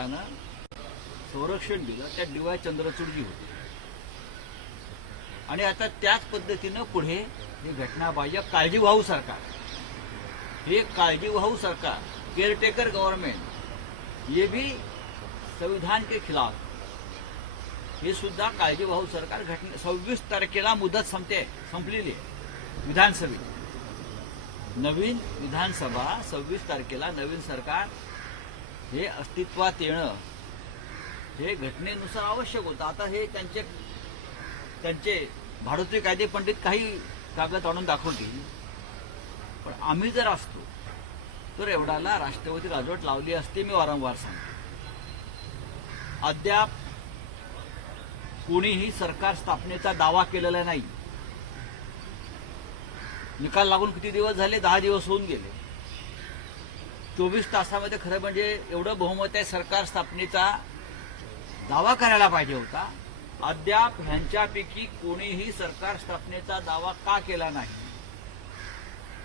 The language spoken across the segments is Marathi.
सरकारनं संरक्षण दिलं, त्या DY चंद्रचूडजी होते. आणि आता त्याच पद्धतीनं पुढे ही घटना पाहिजे. काळजीवाहू सरकार, हे काळजीवाहू सरकार, केयरटेकर गवर्नमेंट, ये भी संविधान के खिलाफ, हे सुद्धा काळजीवाहू सरकार. घटना 26 तारखेला मुदत संपलेली आहे विधानसभेत. नवीन विधानसभा 26 तारखेला, नवीन सरकार हे अस्तित्वात येणं हे घटनेनुसार आवश्यक होतं. आता हे त्यांचे भाडोत्री कायदे पंडित काही कागद आणून दाखवतील, पण आम्ही जर असतो तर एवढ्याला राष्ट्रपती राजवट लावली असती. मी वारंवार सांगतो, अद्याप कोणीही सरकार स्थापनेचा दावा केलेला नाही. निकाल लागून किती दिवस झाले? 10 दिवस होऊन गेले. 24 तासामध्ये खरं म्हणजे एवढं बहुमत आहे, सरकार स्थापनेचा दावा करायला पाहिजे होता. अद्याप ह्यांच्यापैकी कोणीही सरकार स्थापनेचा दावा का केला नाही?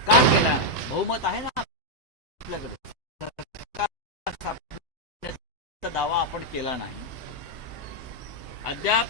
का केला नाही? बहुमत आहे ना आपल्याकडे. सरकार स्थापनेचा दावा आपण केला नाही. अद्याप